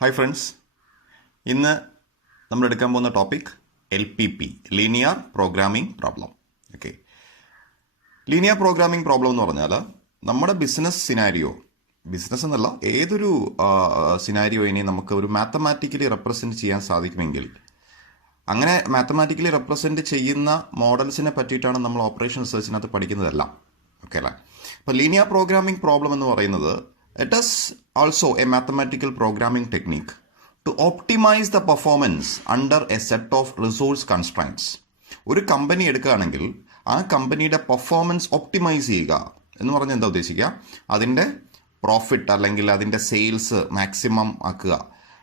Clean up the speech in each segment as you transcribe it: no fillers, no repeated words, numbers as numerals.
Hi friends, ഇന്ന് നമ്മൾ എടുക്കാൻ പോകുന്ന topic LPP, linear programming problem. Okay, linear programming problem എന്ന് പറഞ്ഞാൽ നമ്മുടെ ബിസിനസ് എന്നല്ല, ഏതൊരു സിനാരിയോയിനെ നമുക്ക് ഒരു മാത്തമാറ്റിക്കലി റെപ്രസെൻറ്റ് ചെയ്യാൻ സാധിക്കുമെങ്കിൽ, അങ്ങനെ മാത്തമാറ്റിക്കലി റെപ്രസെൻറ്റ് ചെയ്യുന്ന മോഡൽസിനെ പറ്റിയിട്ടാണ് നമ്മൾ ഓപ്പറേഷൻ റിസർച്ചിനകത്ത് പഠിക്കുന്നതെല്ലാം. ഓക്കെ അല്ലേ? അപ്പോൾ ലീനിയർ പ്രോഗ്രാമിംഗ് പ്രോബ്ലം എന്ന് പറയുന്നത് it is also a mathematical programming technique to optimize the performance under a set of resource constraints. ഒരു കമ്പനി എടുക്കുകയാണെങ്കിൽ ആ കമ്പനിയുടെ പെർഫോമൻസ് ഒപ്റ്റിമൈസ് ചെയ്യുക എന്ന് പറഞ്ഞാൽ എന്താ ഉദ്ദേശിക്കുക? അതിൻ്റെ പ്രോഫിറ്റ് അല്ലെങ്കിൽ അതിൻ്റെ സെയിൽസ് മാക്സിമം ആക്കുക,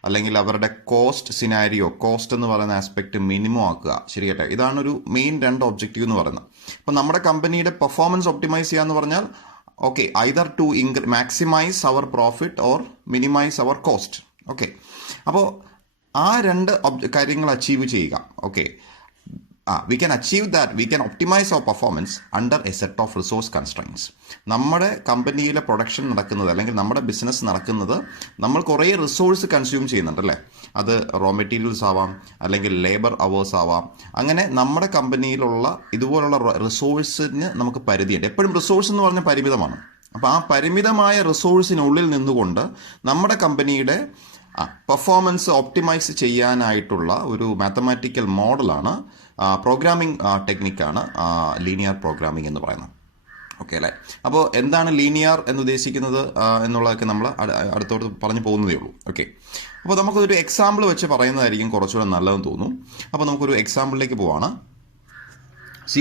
അല്ലെങ്കിൽ അവരുടെ കോസ്റ്റ് എന്ന് പറയുന്ന ആസ്പെക്റ്റ് മിനിമം ആക്കുക. ശരിയട്ടെ? ഇതാണൊരു മെയിൻ രണ്ട് ഒബ്ജക്റ്റീവ് എന്ന് പറയുന്നത്. അപ്പം നമ്മുടെ കമ്പനിയുടെ പെർഫോമൻസ് ഒപ്റ്റിമൈസ് ചെയ്യുക എന്ന് പറഞ്ഞാൽ okay, either to maximise our profit or minimise our cost. Okay, അപ്പോൾ ആ രണ്ട് കാര്യങ്ങൾ അച്ചീവ് ചെയ്യുക. Okay, we can achieve that, we can optimise our performance under a set of resource constraints. നമ്മുടെ കമ്പനിയിലെ പ്രൊഡക്ഷൻ നടക്കുന്നത് അല്ലെങ്കിൽ നമ്മുടെ ബിസിനസ് നടക്കുന്നത് നമ്മൾ കുറേ റിസോഴ്സ് കൺസ്യൂം ചെയ്യുന്നുണ്ട് അല്ലേ? അത് റോ മെറ്റീരിയൽസ് ആവാം, അല്ലെങ്കിൽ ലേബർ അവേഴ്സ് ആവാം. അങ്ങനെ നമ്മുടെ കമ്പനിയിലുള്ള ഇതുപോലുള്ള റിസോഴ്സിന് നമുക്ക് പരിധിയുണ്ട്. എപ്പോഴും റിസോഴ്സ് എന്ന് പറഞ്ഞാൽ പരിമിതമാണ്. അപ്പോൾ ആ പരിമിതമായ റിസോഴ്സിനുള്ളിൽ നിന്നുകൊണ്ട് നമ്മുടെ കമ്പനിയുടെ പെർഫോമൻസ് ഒപ്റ്റിമൈസ് ചെയ്യാനായിട്ടുള്ള ഒരു മാത്തമാറ്റിക്കൽ മോഡലാണ്, പ്രോഗ്രാമിംഗ് ടെക്നിക്കാണ് ലീനിയർ പ്രോഗ്രാമിംഗ് എന്ന് പറയുന്നത്. ഓക്കെ അല്ലേ? അപ്പോൾ എന്താണ് ലീനിയർ എന്ന് ഉദ്ദേശിക്കുന്നത് എന്നുള്ളതൊക്കെ നമ്മൾ അടുത്തോട്ട് പറഞ്ഞു പോകുന്നതേ ഉള്ളൂ. ഓക്കെ, അപ്പോൾ നമുക്കൊരു എക്സാമ്പിൾ വെച്ച് പറയുന്നതായിരിക്കും കുറച്ചുകൂടെ നല്ലതെന്ന് തോന്നുന്നു. അപ്പോൾ നമുക്കൊരു എക്സാമ്പിളിലേക്ക് പോവാണ്.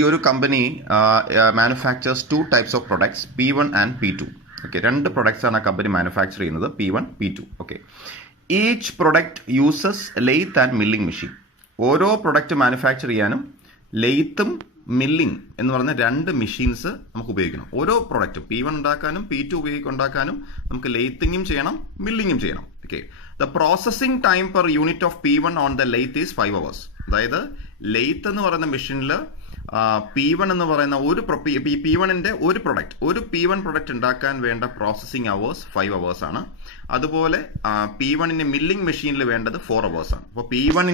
ഒരു company manufacturers 2 types of products, P1 and P2. Okay, 2 products ആണ് ആ കമ്പനി മാനുഫാക്ചർ ചെയ്യുന്നത്, P1, P2. Okay, each product uses lathe and milling machine. ഓരോ പ്രൊഡക്റ്റ് മാനുഫാക്ചർ ചെയ്യാനും ലെയ്ത്തും മില്ലിംഗ് എന്ന് പറഞ്ഞ 2 മെഷീൻസ് നമുക്ക് ഉപയോഗിക്കണം. ഓരോ പ്രൊഡക്റ്റും P1 ഉണ്ടാക്കാനും P2 ഉണ്ടാക്കാനും നമുക്ക് ലെയ്ത്തിങ്ങും ചെയ്യണം, മില്ലിങ്ങും ചെയ്യണം. Okay, the processing time per unit of P1 on the lathe is 5 hours. അതായത് ലെയ്ത്ത് എന്ന് പറയുന്ന മെഷീനിൽ P1 എന്ന് പറയുന്ന P1ന്റെ ഒരു P1 പ്രൊഡക്റ്റ് ഉണ്ടാക്കാൻ വേണ്ട പ്രോസസ്സിംഗ് അവേഴ്സ് 5 hours ആണ്. അതുപോലെ P1ന്റെ മില്ലിംഗ് മെഷീനിൽ വേണ്ടത് 4 hours ആണ്. അപ്പോൾ P1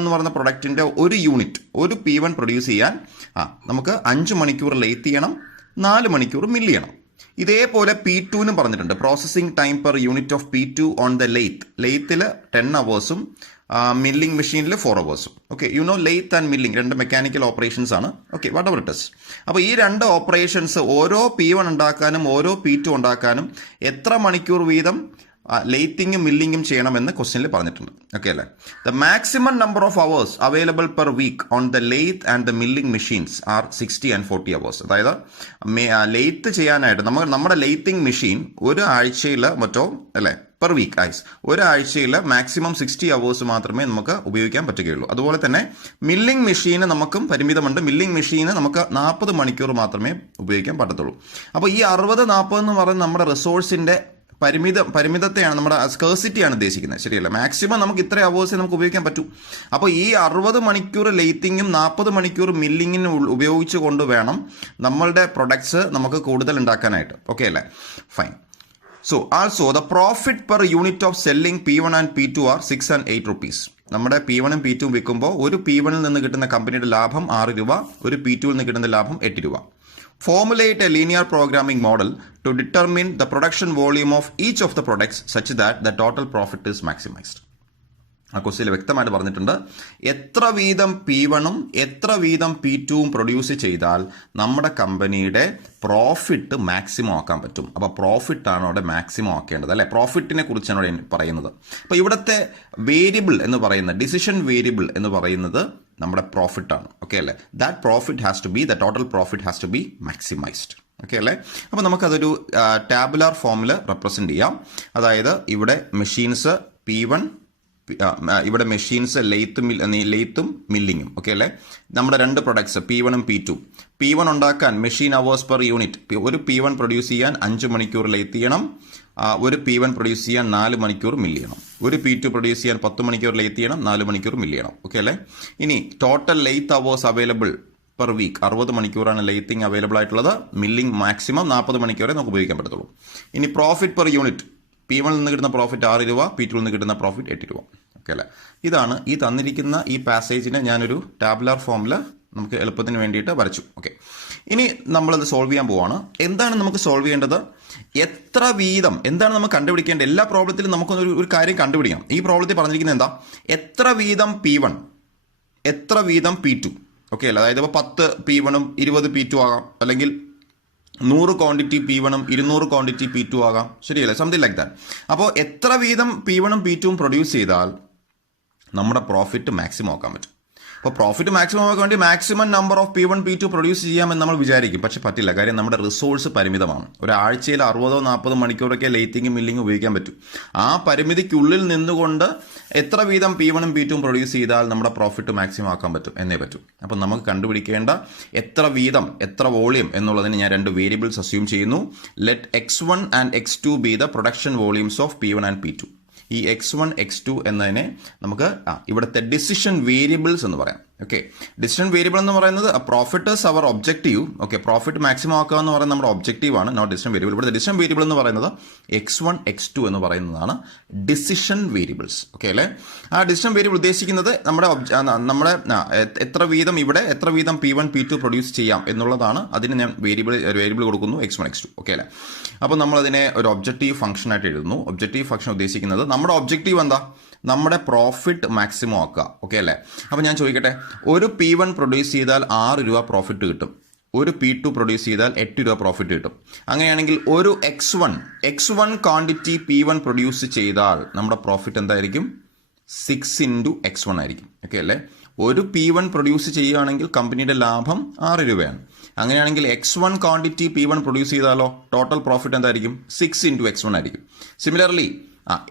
എന്ന് പറയുന്ന പ്രൊഡക്റ്റിന്റെ ഒരു യൂണിറ്റ്, ഒരു P1 പ്രൊഡ്യൂസ് ചെയ്യാൻ നമുക്ക് 5 മണിക്കൂർ ലെയ്ത്ത് ചെയ്യണം, 4 മണിക്കൂർ മില്ല് ചെയ്യണം. ഇതേപോലെ P2നും പറഞ്ഞിട്ടുണ്ട്, processing time per unit of P2 on the ലെയ്ത്തിൽ 10 hours മില്ലിംഗ് മെഷീനിൽ 4 hours. Okay, lathe and milling 2 mechanical operations ആണ്. Okay, whatever it is. അപ്പോൾ ഈ 2 ഓപ്പറേഷൻസ് ഓരോ P1 ഉണ്ടാക്കാനും ഓരോ P2 ഉണ്ടാക്കാനും എത്ര മണിക്കൂർ വീതം ലെയ്ത്തിങ്ങും മില്ലിങ്ങും ചെയ്യണമെന്ന് ക്വസ്റ്റ്യനിൽ പറഞ്ഞിട്ടുണ്ട്. ഓക്കെ അല്ലേ? The maximum number of hours available per week on the lathe and the milling machines are 60 and 40 hours. അതായത് ലെയ്ത്ത് ചെയ്യാനായിട്ട് നമ്മുടെ ലെയ്ത്തിങ് മെഷീൻ ഒരു ആഴ്ചയിൽ അല്ലേ, പെർ വീക്ക് ഒരാഴ്ചയിൽ മാക്സിമം 60 hours മാത്രമേ നമുക്ക് ഉപയോഗിക്കാൻ പറ്റുകയുള്ളൂ. അതുപോലെ തന്നെ മില്ലിംഗ് മെഷീന് നമുക്കും പരിമിതമുണ്ട്. മില്ലിംഗ് മെഷീന് നമുക്ക് 40 മണിക്കൂർ മാത്രമേ ഉപയോഗിക്കാൻ പറ്റത്തുള്ളൂ. അപ്പോൾ ഈ 60-40 എന്ന് പറയുന്നത് നമ്മുടെ റിസോഴ്സിന്റെ പരിമിതത്തെയാണ്, നമ്മുടെ സ്കേഴ്സിറ്റിയാണ് ഉദ്ദേശിക്കുന്നത്. ശരിയല്ല? മാക്സിമം നമുക്ക് ഇത്ര അവേഴ്സേ നമുക്ക് ഉപയോഗിക്കാൻ പറ്റൂ. അപ്പോൾ ഈ 60 മണിക്കൂർ ലെയ്ത്തിങ്ങും 40 മണിക്കൂർ മില്ലിങ്ങിനും ഉപയോഗിച്ചുകൊണ്ട് വേണം നമ്മളുടെ പ്രൊഡക്ട്സ് നമുക്ക് കൂടുതൽ ഉണ്ടാക്കാനായിട്ട്. ഓക്കെ അല്ലേ? Fine. So also the profit per unit of selling P1 and P2 are 6 and 8 rupees. നമ്മുടെ P1 ഉം P2 വിൽക്കുമ്പോൾ ഒരു P1 നിന്ന് കിട്ടുന്ന കമ്പനിയുടെ ലാഭം 6 രൂപ, ഒരു P2 നിന്ന് കിട്ടുന്ന ലാഭം 8 രൂപ. Formulate a linear programming model to determine the production volume of each of the products such that the total profit is maximized. ആ ക്വസ്റ്റ്യനിൽ വ്യക്തമായിട്ട് പറഞ്ഞിട്ടുണ്ട്, എത്ര വീതം P1ഉം എത്ര വീതം P2ഉം പ്രൊഡ്യൂസ് ചെയ്താൽ നമ്മുടെ കമ്പനിയുടെ പ്രോഫിറ്റ് മാക്സിമം ആക്കാൻ പറ്റും. അപ്പോൾ പ്രോഫിറ്റാണ് അവിടെ മാക്സിമം ആക്കേണ്ടത് അല്ലേ? പ്രോഫിറ്റിനെ കുറിച്ചാണ് അവിടെ പറയുന്നത്. അപ്പോൾ ഇവിടുത്തെ വേരിയബിൾ എന്ന് പറയുന്നത്, ഡിസിഷൻ വേരിയബിൾ എന്ന് പറയുന്നത് നമ്മുടെ പ്രോഫിറ്റാണ്. ഓക്കെ അല്ലേ? That profit has to be, the total profit has to be maximised. Okay അല്ലേ? അപ്പോൾ നമുക്കതൊരു ടാബുലാർ ഫോമിൽ റെപ്രസെൻറ്റ് ചെയ്യാം. അതായത് ഇവിടെ മെഷീൻസ് P1, ഇവിടെ മെഷീൻസ് ലെയ്ത്തും മില്ലിങ്ങും. ഓക്കെ അല്ലേ? നമ്മുടെ 2 പ്രൊഡക്ട്സ് P1 ഉം P2. P1 ഉണ്ടാക്കാൻ മെഷീൻ അവേഴ്സ് പെർ യൂണിറ്റ്, ഒരു P1 പ്രൊഡ്യൂസ് ചെയ്യാൻ 5 മണിക്കൂർ ലെയ്ത്ത് ചെയ്യണം, ഒരു P1 പ്രൊഡ്യൂസ് ചെയ്യാൻ 4 മണിക്കൂർ മില്ല് ചെയ്യണം, ഒരു P2 പ്രൊഡ്യൂസ് ചെയ്യാൻ 10 മണിക്കൂർ ലെയ്ത്ത് ചെയ്യണം, 4 മണിക്കൂർ മില്ല് ചെയ്യണം. ഓക്കെ അല്ലേ? ഇനി total lathe hours available per week 60 മണിക്കൂറാണ് ലെയ്ത്തിങ് അവൈലബിൾ ആയിട്ടുള്ളത്. മില്ലിംഗ് മാക്സിമം 40 മണിക്കൂറേ നമുക്ക് ഉപയോഗിക്കാൻ പറ്റത്തുള്ളൂ. ഇനി പ്രോഫിറ്റ് പെർ യൂണിറ്റ് P1 നിന്ന് കിട്ടുന്ന പ്രോഫിറ്റ് 6 രൂപ, P2 നിന്ന് കിട്ടുന്ന പ്രോഫിറ്റ് 8 രൂപ. ഓക്കെ അല്ലേ? ഇതാണ് ഈ തന്നിരിക്കുന്ന ഈ പാസേജിനെ ഞാനൊരു ടാബുലാർ ഫോമിൽ നമുക്ക് എളുപ്പത്തിന് വേണ്ടിയിട്ട് വരച്ചു. ഓക്കെ, ഇനി നമ്മളത് സോൾവ് ചെയ്യാൻ പോവാണ്. എന്താണ് നമുക്ക് സോൾവ് ചെയ്യേണ്ടത്? എത്ര വീതം, എന്താണ് നമുക്ക് കണ്ടുപിടിക്കേണ്ടത്? എല്ലാ പ്രോബ്ലത്തിലും നമുക്കൊരു കാര്യം കണ്ടുപിടിക്കാം. ഈ പ്രോബ്ലത്തിൽ പറഞ്ഞിരിക്കുന്നത് എന്താ? എത്ര വീതം P1, എത്ര വീതം P2. ഓക്കെ അല്ലേ? അതായത് ഇപ്പോൾ 10 P1 ഉം 20 P2 ആകാം, അല്ലെങ്കിൽ 100 ക്വാണ്ടിറ്റി P1 ഉം 200 ക്വാണ്ടിറ്റി P2 ആകാം. ശരിയല്ലേ? Something like that. അപ്പോൾ എത്ര വീതം P1 ഉം P2 ഉം പ്രൊഡ്യൂസ് ചെയ്താൽ നമ്മുടെ പ്രോഫിറ്റ് മാക്സിമം ആക്കാൻ പറ്റും. അപ്പോൾ പ്രോഫിറ്റ് മാക്സിമം ആക്കാൻ വേണ്ടി maximum number of P1 P2 produce ചെയ്യാമെന്ന് നമ്മൾ വിചാരിക്കും. പക്ഷെ പറ്റില്ല. കാര്യം നമ്മുടെ റിസോഴ്സ് പരിമിതമാണ്. ഒരാഴ്ചയിൽ 60-40 മണിക്കൂറൊക്കെ ലേറ്റിംഗും മില്ലിങ്ങും ഉപയോഗിക്കാൻ പറ്റും. ആ പരിമിതിക്കുള്ളിൽ നിന്നുകൊണ്ട് എത്ര വീതം P1 ഉം P2 ഉം പ്രൊഡ്യൂസ് ചെയ്താൽ നമ്മുടെ പ്രോഫിറ്റ് മാക്സിമം ആക്കാൻ പറ്റും എന്നേ പറ്റും. അപ്പം നമുക്ക് കണ്ടുപിടിക്കേണ്ട എത്ര വീതം, എത്ര വോളിയം എന്നുള്ളതിന് ഞാൻ 2 വേരിയബിൾസ് അസ്യൂം ചെയ്യുന്നു. Let x1 and x2 B the production volumes of P1 and P2. ഈ x1 x2 എന്നതിനെ നമുക്ക് ഇവിടുത്തെ ഡിസിഷൻ വേരിയബിൾസ് എന്ന് പറയാം. ഓക്കെ, ഡിസിഷൻ വേരിയബിൾ എന്ന് പറയുന്നത് profit is our objective. Okay, profit maximum ആക്കുക എന്ന് പറയുന്നത് നമ്മുടെ ഒബ്ജക്റ്റീവ് ആണ്, നോട്ട് ഡിസിഷൻ വേരിയബിൾ. ഇവിടുത്തെ ഡിസിഷൻ വേരിയബിൾ എന്ന് പറയുന്നത് x1 x2 എന്ന് പറയുന്നതാണ് ഡിസിഷൻ വേരിയബിൾസ്. ഓക്കെ അല്ലേ? ആ ഡിസിഷൻ വേരിയബിൾ ഉദ്ദേശിക്കുന്നത് നമ്മുടെ എത്ര വീതം ഇവിടെ, എത്ര വീതം P1 P2 പ്രൊഡ്യൂസ് ചെയ്യാം എന്നുള്ളതാണ്. അതിന് ഞാൻ വേരിയബിൾ കൊടുക്കുന്നു x1 x2. ഓക്കെ അല്ലേ? അപ്പോൾ നമ്മളതിനെ ഒരു ഒബ്ജക്റ്റീവ് ഫംഗ്ഷൻ ആയിട്ട് എഴുതുന്നു. ഒബ്ജക്റ്റീവ് ഫംഗ്ഷൻ ഉദ്ദേശിക്കുന്നത് നമ്മുടെ ഒബ്ജക്റ്റീവ് എന്താ? നമ്മുടെ പ്രോഫിറ്റ് മാക്സിമം ആക്കുക. ഓക്കെ അല്ലേ? അപ്പോൾ ഞാൻ ചോദിക്കട്ടെ, ഒരു P1 പ്രൊഡ്യൂസ് ചെയ്താൽ 6 രൂപ പ്രോഫിറ്റ് കിട്ടും, ഒരു P2 പ്രൊഡ്യൂസ് ചെയ്താൽ 8 രൂപ പ്രോഫിറ്റ് കിട്ടും. അങ്ങനെയാണെങ്കിൽ ഒരു x1 ക്വാണ്ടിറ്റി P1 പ്രൊഡ്യൂസ് ചെയ്താൽ നമ്മുടെ പ്രോഫിറ്റ് എന്തായിരിക്കും? 6 × x1 ആയിരിക്കും. ഓക്കെ അല്ലേ? ഒരു P1 പ്രൊഡ്യൂസ് ചെയ്യുകയാണെങ്കിൽ കമ്പനിയുടെ ലാഭം 6 രൂപയാണ്. അങ്ങനെയാണെങ്കിൽ x1 ക്വാണ്ടിറ്റി P1 പ്രൊഡ്യൂസ് ചെയ്താലോ ടോട്ടൽ പ്രോഫിറ്റ് എന്തായിരിക്കും? 6 × x1 ആയിരിക്കും. Similarly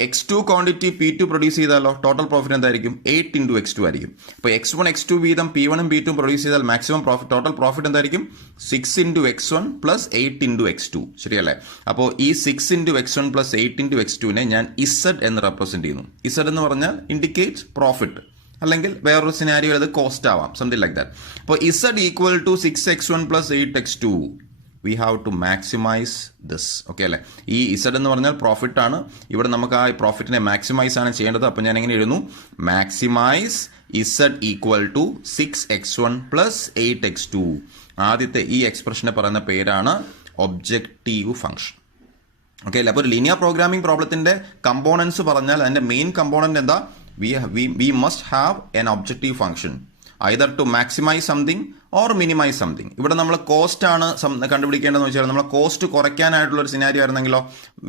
x2 quantity P2 produce ചെയ്താലോ ടോട്ടൽ പ്രോഫിറ്റ് എന്തായിരിക്കും? 8 × x2 ആയിരിക്കും. അപ്പോൾ x1 x2 വീതം P1 ഉം P2 പ്രൊഡ്യൂസ് ചെയ്താൽ മാക്സിമം ടോട്ടൽ പ്രോഫിറ്റ് എന്തായിരിക്കും? 6 × x1 പ്ലസ് 8 × x2. ശരിയല്ലേ? അപ്പോൾ ഈ 6 × x1 പ്ലസ് 8 × x2നെ ഞാൻ Z എന്ന് റെപ്രസെന്റ് ചെയ്യുന്നു. Z എന്ന് പറഞ്ഞാൽ ഇൻഡിക്കേറ്റ് പ്രോഫിറ്റ്, അല്ലെങ്കിൽ വേറൊരു സിനാരിയോ അത് കോസ്റ്റ് ആവാം, സംതിങ് ലൈക്ക് ദാറ്റ്. അപ്പോൾ Z equal to 6x1 plus 8x2. We have to maximise this. Okay അല്ലേ? ഈ Z എന്ന് പറഞ്ഞാൽ പ്രോഫിറ്റ് ആണ്. ഇവിടെ നമുക്ക് ആ പ്രോഫിറ്റിനെ മാക്സിമൈസ് ആണ് ചെയ്യേണ്ടത്. അപ്പോൾ ഞാൻ എങ്ങനെ എഴുതുന്നു? Maximise Z equal to 6x1 plus 8x2. ആദ്യത്തെ ഈ എക്സ്പ്രഷനെ പറയുന്ന പേരാണ് ഒബ്ജക്റ്റീവ് ഫംഗ്ഷൻ. ഓക്കെ അല്ലേ? അപ്പോൾ ഒരു ലീനിയർ പ്രോഗ്രാമിംഗ് പ്രോബ്ലത്തിന്റെ കമ്പോണൻസ് പറഞ്ഞാൽ അതിന്റെ മെയിൻ കമ്പോണന്റ് എന്താ? we must have an objective function either to maximize something or minimize something. ഇവിടെ നമ്മൾ കോസ്റ്റ് ആണ് കണ്ടുപിടിക്കേണ്ടതെന്ന് വെച്ചാൽ നമ്മൾ കോസ്റ്റ് കുറയ്ക്കാനായിട്ടുള്ള ഒരു സിനാരിയോ ആയിരുന്നെങ്കിലോ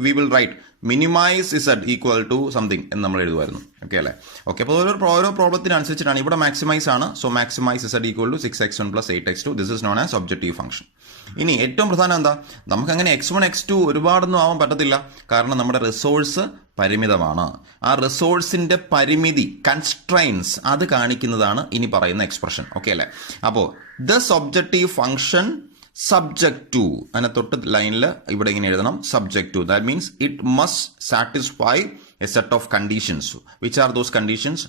we will write minimise Z equal to something എന്ന് നമ്മൾ എഴുതുമായിരുന്നു. ഓക്കെ അല്ലേ? ഓക്കെ, അപ്പോൾ ഓരോ പ്രോബ്ലത്തിനനുസരിച്ചിട്ടാണ്. ഇവിടെ മാക്സിമൈസ് ആണ്. So maximise Z equal to 6x1 plus 8x2. This is known as objective function. ഇനി ഏറ്റവും പ്രധാനം എന്താ? നമുക്കങ്ങനെ x1 x2 ഒരുപാടൊന്നും ആവാൻ പറ്റത്തില്ല. കാരണം നമ്മുടെ റിസോഴ്സ് പരിമിതമാണ്. ആ റിസോഴ്സിന്റെ പരിമിതി, കൺസ്ട്രെയിൻസ്, അത് കാണിക്കുന്നതാണ് ഇനി പറയുന്ന എക്സ്പ്രഷൻ. ഓക്കെ അല്ലേ? അപ്പോൾ this objective function subject to, അതിനെ തൊട്ട് ലൈനിൽ ഇവിടെ ഇങ്ങനെ എഴുതണം, subject to. That means it must satisfy a set of conditions. Which are those conditions?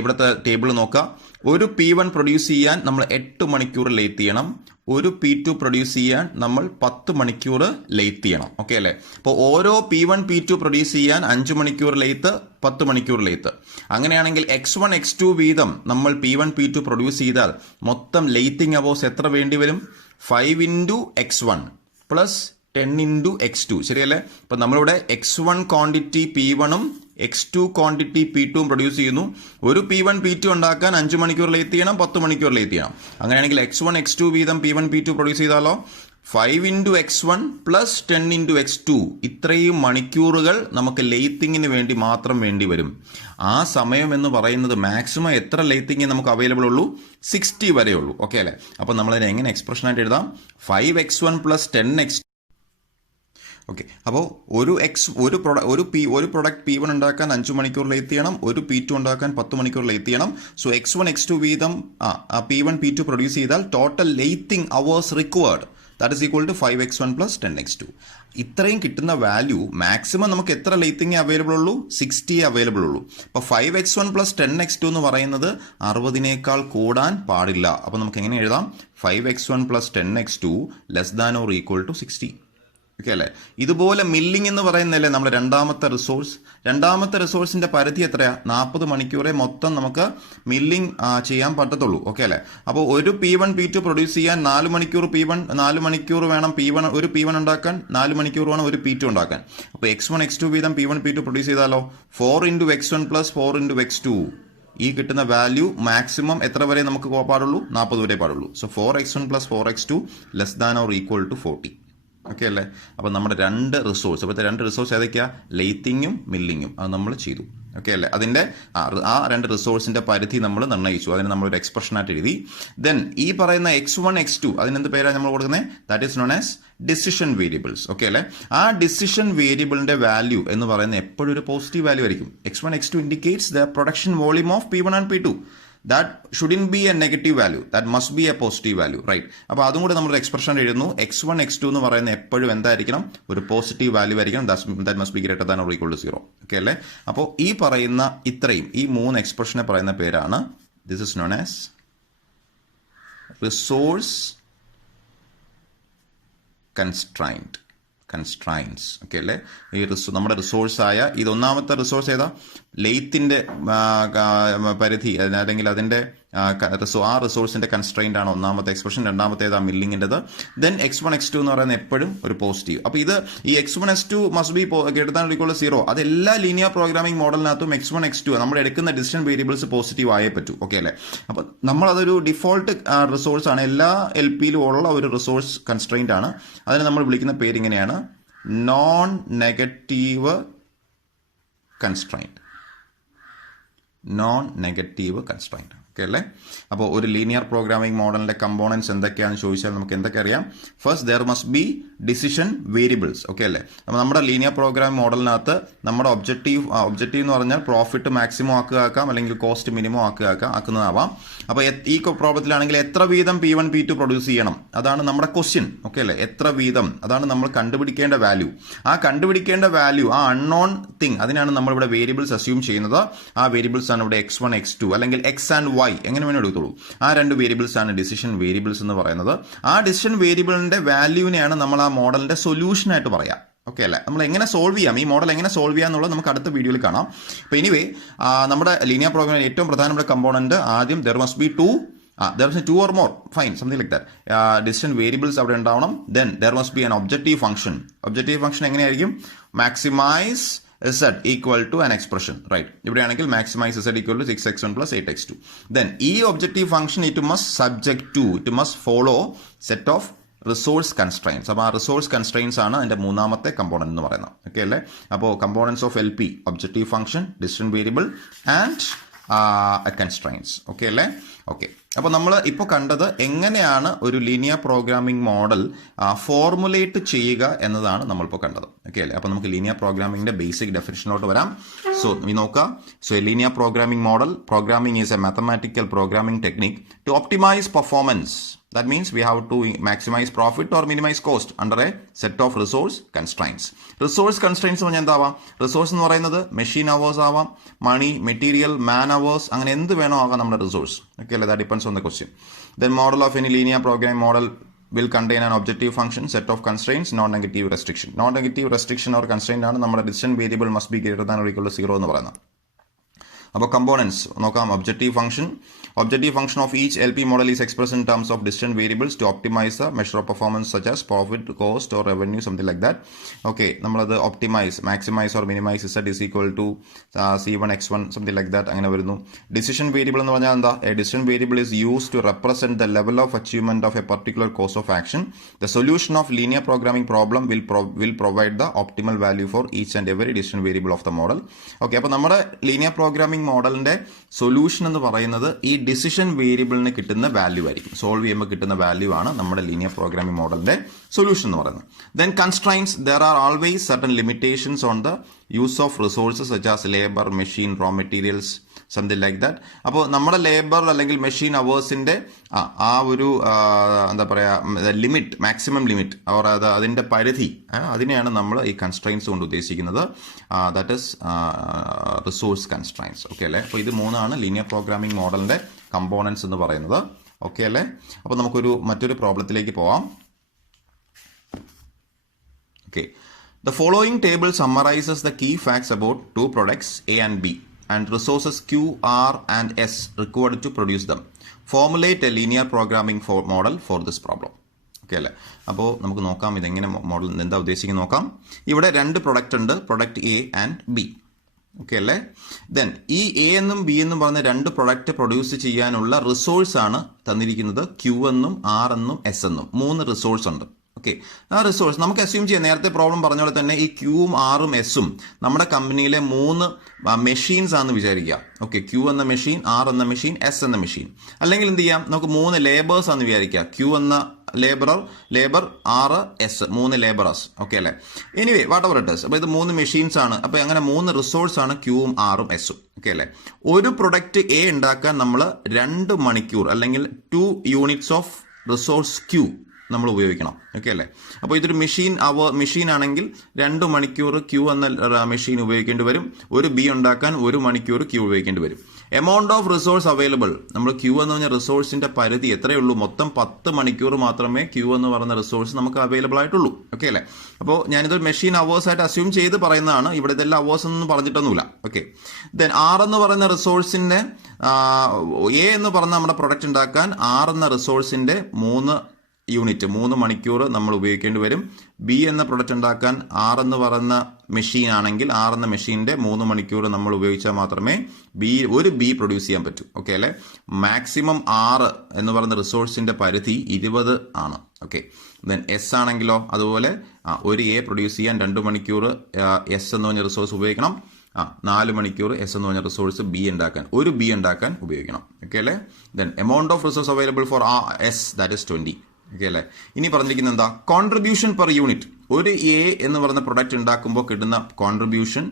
ഇവിടുത്തെ ടേബിൾ നോക്കുക. ഒരു P1 പ്രൊഡ്യൂസ് ചെയ്യാൻ നമ്മൾ 8 മണിക്കൂർ ലേറ്റ് ചെയ്യണം. ഒരു P2 പ്രൊഡ്യൂസ് ചെയ്യാൻ നമ്മൾ 10 മണിക്കൂർ ലേറ്റ് ചെയ്യണം. ഓക്കെ അല്ലേ? അപ്പോൾ ഓരോ P1 P2 പ്രൊഡ്യൂസ് ചെയ്യാൻ 5 മണിക്കൂർ ലേറ്റ്, 10 മണിക്കൂർ ലേറ്റ്. അങ്ങനെയാണെങ്കിൽ x1 x2 വീതം നമ്മൾ P1 P2 പ്രൊഡ്യൂസ് ചെയ്താൽ മൊത്തം ലേറ്റിംഗ് അവേഴ്സ് എത്ര വേണ്ടി വരും? 5 × x1 പ്ലസ് 10 × x2. ശരിയല്ലേ? അപ്പൊ നമ്മളിവിടെ x1 ക്വാണ്ടിറ്റി P1 ഉം x2 ക്വാണ്ടിറ്റി P2 ഉം പ്രൊഡ്യൂസ് ചെയ്യുന്നു. ഒരു P1 P2 ഉണ്ടാക്കാൻ 5 മണിക്കൂർ ലേറ്റ് ചെയ്യണം, 10 മണിക്കൂർ ലേറ്റ് ചെയ്യണം. അങ്ങനെയാണെങ്കിൽ x1 x2 വീതം P1 P2 പ്രൊഡ്യൂസ് ചെയ്താലോ 5 × x1 പ്ലസ് 10 × x2. ഇത്രയും മണിക്കൂറുകൾ നമുക്ക് ലേറ്റിങ്ങിന് വേണ്ടി മാത്രം വേണ്ടി വരും. ആ സമയം എന്ന് പറയുന്നത് മാക്സിമം എത്ര ലേറ്റിംഗ് നമുക്ക് അവൈലബിൾ ഉള്ളൂ? 60 വരെ ഉള്ളൂ. ഓക്കെ അല്ലേ? അപ്പോൾ നമ്മളതിനെ എങ്ങനെ എക്സ്പ്രഷൻ ആയിട്ട് എഴുതാം? 5x1 plus 10x2. ഓക്കെ, അപ്പോൾ ഒരു പ്രൊഡക്റ്റ് P1 ഉണ്ടാക്കാൻ 5 മണിക്കൂർ ലേറ്റ് ചെയ്യണം, ഒരു P2 ഉണ്ടാക്കാൻ 10 മണിക്കൂർ ലേറ്റ് ചെയ്യണം. സോ x1 x2 വീതം P1 P2 പ്രൊഡ്യൂസ് ചെയ്താൽ total lathing hours required that is equal to 5x1 plus 10x2. ഇത്രയും കിട്ടുന്ന വാല്യൂ മാക്സിമം നമുക്ക് എത്ര ലേറ്റിംഗ് അവൈലബിൾ ഉള്ളൂ? 60 അവൈലബിൾ ഉള്ളൂ. അപ്പോൾ 5x1 പ്ലസ് 10x2 എന്ന് പറയുന്നത് 60നേക്കാൾ കൂടാൻ പാടില്ല. അപ്പോൾ നമുക്ക് എങ്ങനെ എഴുതാം? 5x1 plus 10x2 less than or equal to 60. Okay അല്ലേ? ഇതുപോലെ മില്ലിംഗ് എന്ന് പറയുന്നതല്ലേ നമ്മുടെ രണ്ടാമത്തെ റിസോഴ്സിന്റെ പരിധി എത്രയാ? 40 മണിക്കൂറേ മൊത്തം നമുക്ക് മില്ലിംഗ് ചെയ്യാൻ പറ്റത്തുള്ളൂ. ഓക്കെ അല്ലേ? അപ്പോൾ ഒരു P1 P2 പ്രൊഡ്യൂസ് ചെയ്യാൻ 4 മണിക്കൂർ വേണം ഒരു P1 ഉണ്ടാക്കാൻ, 4 മണിക്കൂർ വേണം ഒരു P2 ഉണ്ടാക്കാൻ. അപ്പോൾ X1 X2 വീതം P1 P2 പ്രൊഡ്യൂസ് ചെയ്താലോ 4 × X1 + 4 × X2 ഈ കിട്ടുന്ന വാല്യൂ മാക്സിമം എത്ര വരെ നമുക്ക് പാടുള്ളൂ? 40 വരെ പാടുള്ളൂ. So 4x1 + 4x2 <= 40. ഓക്കെ അല്ലേ? അപ്പോൾ നമ്മുടെ രണ്ട് റിസോഴ്സ് ഏതൊക്കെയാ? ലെയ്ത്തിങ്ങും മില്ലിങ്ങും. അത് നമ്മൾ ചെയ്തു. ഓക്കെ അല്ലേ? അതിൻ്റെ ആ രണ്ട് റിസോഴ്സിന്റെ പരിധി നമ്മൾ നിർണ്ണയിച്ചു. അതിന് നമ്മളൊരു എക്സ്പ്രഷനായിട്ട് എഴുതി. ദെൻ ഈ പറയുന്ന X1 X2 അതിനെന്ത് പേരാണ് നമ്മൾ കൊടുക്കുന്നത്? That is non as decision variables. Okay അല്ലേ? ആ ഡിസിഷൻ വേരിയബിളിന്റെ വാല്യൂ എന്ന് പറയുന്നത് എപ്പോഴും ഒരു പോസിറ്റീവ് വാല്യൂ ആയിരിക്കും. X1 X2 indicates the production volume of P1 and P2. That shouldn't be a negative value. That must be a positive value, right? അപ്പോൾ അതും കൂടെ നമ്മൾ എക്സ്പ്രഷൻ എഴുതുന്നു. X1 X2 എന്ന് പറയുന്ന എപ്പോഴും എന്തായിരിക്കണം? ഒരു പോസിറ്റീവ് വാല്യൂ ആയിരിക്കണം. That must be greater than or equal to 0. Okay അല്ലേ? അപ്പോൾ ഈ പറയുന്ന ഈ 3 എക്സ്പ്രഷനെ പറയുന്ന പേരാണ് this is known as resource constraints. Okay അല്ലേ? ഈ നമ്മുടെ റിസോഴ്സായ ഒന്നാമത്തെ റിസോഴ്സ് ഏതാ? ലെയ്ത്തിന്റെ പരിധി അല്ലെങ്കിൽ അതിന്റെ ആ റിസോഴ്സിന്റെ കൺസ്ട്രെയിന്റ് ആണ് ഒന്നാമത്തെ എക്സ്പ്രഷൻ. രണ്ടാമത്തേതാ മില്ലിങ്ങിൻ്റെത്. ദെൻ X1 X2 എന്ന് പറയുന്നത് എപ്പോഴും ഒരു പോസിറ്റീവ്. അപ്പോൾ ഈ X1 X2 must be greater than or equal to 0. അതെല്ലാ ലീനിയർ പ്രോഗ്രാമിംഗ് മോഡലിനകത്തും X1 X2 നമ്മൾ എടുക്കുന്ന ഡിസിഷൻ വേരിയബിൾസ് പോസിറ്റീവ് ആയേ പറ്റൂ. ഓക്കെ അല്ലേ? അപ്പോൾ നമ്മളതൊരു ഡിഫോൾട്ട് റിസോഴ്സ് ആണ്. എല്ലാ LPയിലും ഉള്ള ഒരു റിസോഴ്സ് കൺസ്ട്രെയിന്റ് ആണ്. അതിനെ നമ്മൾ വിളിക്കുന്ന പേര് ഇങ്ങനെയാണ്: നോൺ നെഗറ്റീവ് കൺസ്ട്രെയിന്റ്. ഓക്കെ അല്ലേ? അപ്പോൾ ഒരു ലീനിയർ പ്രോഗ്രാമിംഗ് മോഡലിന്റെ കമ്പോണൻസ് എന്തൊക്കെയാണെന്ന് ചോദിച്ചാൽ നമുക്ക് എന്തൊക്കെ അറിയാം? First there must be decision variables. Okay അല്ലേ? അപ്പോൾ നമ്മുടെ ലീനിയർ പ്രോഗ്രാമിംഗ് മോഡലിനകത്ത് നമ്മുടെ ഒബ്ജക്റ്റീവ് എന്ന് പറഞ്ഞാൽ പ്രോഫിറ്റ് മാക്സിമം ആക്കാം, അല്ലെങ്കിൽ കോസ്റ്റ് മിനിമം ആക്കുന്നതാവാം. അപ്പോൾ ഈ പ്രോബ്ലത്തിലാണെങ്കിൽ എത്ര വീതം P1 P2 പ്രൊഡ്യൂസ് ചെയ്യണം, അതാണ് നമ്മുടെ ക്വസ്റ്റ്യൻ. ഓക്കെ അല്ലേ? എത്ര വീതം, അതാണ് നമ്മൾ കണ്ടുപിടിക്കേണ്ട വാല്യൂ. ആ കണ്ടുപിടിക്കേണ്ട വാല്യൂ, ആ അൺനോൺ തിങ്, അതിനാണ് നമ്മളിവിടെ വേരിയബിൾസ് അസ്യൂം ചെയ്യുന്നത്. ആ വേരിയബിൾസ് ആണ് ഇവിടെ X1 X2 അല്ലെങ്കിൽ X ആൻഡ് Y എങ്ങനെ വേണം എടുത്തോളൂ. ആ രണ്ട് വേരിയബിൾസ് ആണ് ഡിസിഷൻ വേരിയബിൾസ് എന്ന് പറയുന്നത്. ആ ഡിസിഷൻ വേരിയബിളിന്റെ വാല്യൂവിനെയാണ് നമ്മൾ ആ മോഡലിന്റെ സൊല്യൂഷൻ ആയിട്ട് പറയാം. ഓക്കെ അല്ലേ? നമ്മൾ എങ്ങനെ സോൾവ് ചെയ്യാം, ഈ മോഡൽ എങ്ങനെ സോൾവ് ചെയ്യാം എന്നുള്ളത് നമുക്ക് അടുത്ത വീഡിയോയിൽ കാണാം. അപ്പോൾ എനിവേ നമ്മുടെ ലീനിയർ പ്രോഗ്രാമിൽ ഏറ്റവും പ്രധാനപ്പെട്ട കമ്പോണന്റ് ആദ്യം there must be two or more, fine, something like that. Decision variables അവിടെ ഉണ്ടാവണം. Then there must be an objective function. Objective function എങ്ങനെയായിരിക്കും? Maximize Z equal to an expression, right? ഇവിടെയാണെങ്കിൽ maximize Z equal to 6x1 + 8x2. Then ഈ objective function it must follow set of resource constraints. അപ്പോൾ ആ resource constraints ആണ് അതിന്റെ മൂന്നാമത്തെ component എന്ന് പറയുന്നത്. ഓക്കെ അല്ലേ? അപ്പോൾ components of LP: objective function, decision variable and constraints. Okay അല്ലേ? ഓക്കെ. അപ്പോൾ നമ്മൾ ഇപ്പോൾ കണ്ടത് എങ്ങനെയാണ് ഒരു ലീനിയർ പ്രോഗ്രാമിംഗ് മോഡൽ ഫോർമുലേറ്റ് ചെയ്യുക എന്നതാണ് നമ്മളിപ്പോൾ കണ്ടത്. ഓക്കെ അല്ലേ? അപ്പോൾ നമുക്ക് ലീനിയർ പ്രോഗ്രാമിംഗിന്റെ ബേസിക് ഡെഫിനിഷനിലോട്ട് വരാം. സോ നോക്കാം. So a linear programming model: programming is a mathematical programming technique to optimise performance. That means we have to maximize profit or minimize cost under a set of resource constraints. Resource constraints പറഞ്ഞാൽ എന്താവാം? Resource എന്ന് പറയുന്നത് machine hours ആവാം, മണി, material, മാൻ hours, അങ്ങനെ എന്ത് വേണോ ആകാം നമ്മുടെ resource. Okay അല്ലേ? That depends on the question. Then model of any linear programming model will contain an objective function, set of constraints, non-negative restriction. Non-negative restriction or constraint ആണ് നമ്മുടെ decision variable must be greater than or equal to 0 എന്ന് പറയുന്നത്. അപ്പോൾ components നോക്കാം. Objective function of each LP model is expressed in terms of distant variables to optimize the measure of performance such as profit, cost or revenue, something like that. Okay, നമ്മളത് maximize or minimize Z is equal to C1 X1, something like that അങ്ങനെ വരുന്നു. Decision variable എന്ന് പറഞ്ഞാൽ എന്താ? A decision variable is used to represent the level of achievement of a particular course of action. The solution of linear programming problem will provide the optimal value for each and every decision variable of the model. Okay, അപ്പോൾ നമ്മുടെ linear programming മോഡലിന്റെ solution എന്ന് പറയുന്നത് ഈ decision വേരിയബിളിന് കിട്ടുന്ന value ആയിരിക്കും. Solve ചെയ്യുമ്പോൾ കിട്ടുന്ന വാല്യൂ ആണ് നമ്മുടെ ലീനിയർ പ്രോഗ്രാമിംഗ് മോഡലിന്റെ സൊല്യൂഷൻ എന്ന് പറയുന്നത്. Then constraints: there are always certain limitations on the use of resources such as labor, machine, raw materials, something like that. അപ്പോൾ നമ്മുടെ ലേബർ അല്ലെങ്കിൽ മെഷീൻ അവേഴ്സിന്റെ ആ ഒരു എന്താ പറയുക ലിമിറ്റ്, മാക്സിമം ലിമിറ്റ് അവർ അതിന്റെ പരിധി, അതിനെയാണ് നമ്മൾ ഈ കൺസ്ട്രെയിൻസ് കൊണ്ട് ഉദ്ദേശിക്കുന്നത്. That is resource constraints. Okay അല്ലേ? അപ്പോൾ ഇത് മൂന്നാണ് ലീനിയർ പ്രോഗ്രാമിംഗ് മോഡലിന്റെ കമ്പോണൻസ് എന്ന് പറയുന്നത്. ഓക്കെ അല്ലേ? അപ്പോൾ നമുക്കൊരു മറ്റൊരു പ്രോബ്ലത്തിലേക്ക് പോവാം. Okay. The following table summarizes the key facts about two products A and B and resources Q, R and S required to produce them. Formulate a linear programming model for this problem. Okay അല്ലേ? അപ്പോൾ നമുക്ക് നോക്കാം ഇതെങ്ങനെ model എന്താ ഉദ്ദേശിക്കുന്നത് നോക്കാം. ഇവിടെ രണ്ട് പ്രൊഡക്റ്റ് ഉണ്ട്, product A and B. Okay അല്ലേ? ദെൻ ഈ എ എന്നും ബി എന്നും പറഞ്ഞ രണ്ട് പ്രൊഡക്റ്റ് പ്രൊഡ്യൂസ് ചെയ്യാനുള്ള റിസോഴ്സ് ആണ് തന്നിരിക്കുന്നത്. ക്യൂ എന്നും ആർ എന്നും എസ് എന്നും 3 റിസോഴ്സ് ഉണ്ട്. ഓക്കെ, ആ റിസോഴ്സ് നമുക്ക് അസ്യൂം ചെയ്യാം, നേരത്തെ പ്രോബ്ലം പറഞ്ഞ പോലെ തന്നെ ഈ ക്യൂവും ആറും എസും നമ്മുടെ കമ്പനിയിലെ 3 മെഷീൻസ് ആണെന്ന് വിചാരിക്കുക. ഓക്കെ, ക്യൂ എന്ന മെഷീൻ, ആർ എന്ന മെഷീൻ, എസ് എന്ന മെഷീൻ. അല്ലെങ്കിൽ എന്ത് ചെയ്യാം, നമുക്ക് 3 ലേബേഴ്സ് ആണെന്ന് വിചാരിക്കുക. ക്യൂ എന്ന ലേബർ, ആറ് എസ്, 3 ലേബറേഴ്സ്. ഓക്കെ അല്ലേ? Anyway what ever it is. അപ്പോൾ ഇത് 3 മെഷീൻസ് ആണ്. അപ്പോൾ അങ്ങനെ 3 റിസോഴ്സ് ആണ് ക്യൂവും ആറും എസും. ഓക്കെ അല്ലേ? ഒരു പ്രൊഡക്റ്റ് എ ഉണ്ടാക്കാൻ നമ്മൾ 2 മണിക്കൂർ അല്ലെങ്കിൽ 2 യൂണിറ്റ്സ് ഓഫ് റിസോഴ്സ് ക്യൂ നമ്മൾ ഉപയോഗിക്കണം. ഓക്കെ അല്ലേ? അപ്പോൾ ഇതൊരു മെഷീൻ ആണെങ്കിൽ 2 മണിക്കൂർ ക്യൂ എന്ന മെഷീൻ ഉപയോഗിക്കേണ്ടി വരും. ഒരു ബി ഉണ്ടാക്കാൻ 1 മണിക്കൂർ ക്യൂ ഉപയോഗിക്കേണ്ടി വരും. എമൗണ്ട് ഓഫ് റിസോഴ്സ് അവൈലബിൾ, നമ്മൾ ക്യൂ എന്ന് പറഞ്ഞ റിസോഴ്സിന്റെ പരിധി എത്രയേ ഉള്ളൂ? മൊത്തം 10 മണിക്കൂർ മാത്രമേ ക്യൂ എന്ന് പറയുന്ന റിസോഴ്സ് നമുക്ക് അവൈലബിൾ ആയിട്ടുള്ളൂ. ഓക്കെ അല്ലേ? അപ്പോൾ ഞാനിതൊരു മെഷീൻ അവേഴ്സ് ആയിട്ട് അസ്യൂം ചെയ്ത് പറയുന്നതാണ്. ഇവിടെ ഇതെല്ലാം അവേഴ്സ് ഒന്നും പറഞ്ഞിട്ടൊന്നുമില്ല. ഓക്കെ, ദെൻ ആർ എന്ന് പറയുന്ന റിസോഴ്സിന്റെ എ എന്ന് പറഞ്ഞ നമ്മുടെ പ്രൊഡക്റ്റ് ഉണ്ടാക്കാൻ ആർ എന്ന റിസോഴ്സിന്റെ 3 യൂണിറ്റ് 3 മണിക്കൂർ നമ്മൾ ഉപയോഗിക്കേണ്ടി വരും. ബി എന്ന പ്രൊഡക്റ്റ് ഉണ്ടാക്കാൻ ആർ എന്ന് പറയുന്ന മെഷീൻ ആണെങ്കിൽ ആർ എന്ന മെഷീന്റെ 3 മണിക്കൂർ നമ്മൾ ഉപയോഗിച്ചാൽ മാത്രമേ ഒരു ബി പ്രൊഡ്യൂസ് ചെയ്യാൻ പറ്റൂ. ഓക്കെ അല്ലെ? മാക്സിമം 6 എന്ന് പറയുന്ന റിസോഴ്സിന്റെ പരിധി 20 ആണ്. ഓക്കെ, ദെൻ എസ് ആണെങ്കിലോ അതുപോലെ ഒരു എ പ്രൊഡ്യൂസ് ചെയ്യാൻ 2 മണിക്കൂർ എസ് എന്ന് പറഞ്ഞ റിസോഴ്സ് ഉപയോഗിക്കണം. 4 മണിക്കൂർ എസ് എന്ന് പറഞ്ഞ റിസോഴ്സ് ഒരു ബി ഉണ്ടാക്കാൻ ഉപയോഗിക്കണം. ഓക്കെ അല്ലേ? Then amount of resource available for S that is 20. Okay അല്ലേ? ഇനി പറഞ്ഞിരിക്കുന്നത് എന്താ? Contribution per unit. ഒരു എ എന്ന് പറയുന്ന പ്രൊഡക്റ്റ് ഉണ്ടാക്കുമ്പോൾ കിട്ടുന്ന കോൺട്രിബ്യൂഷൻ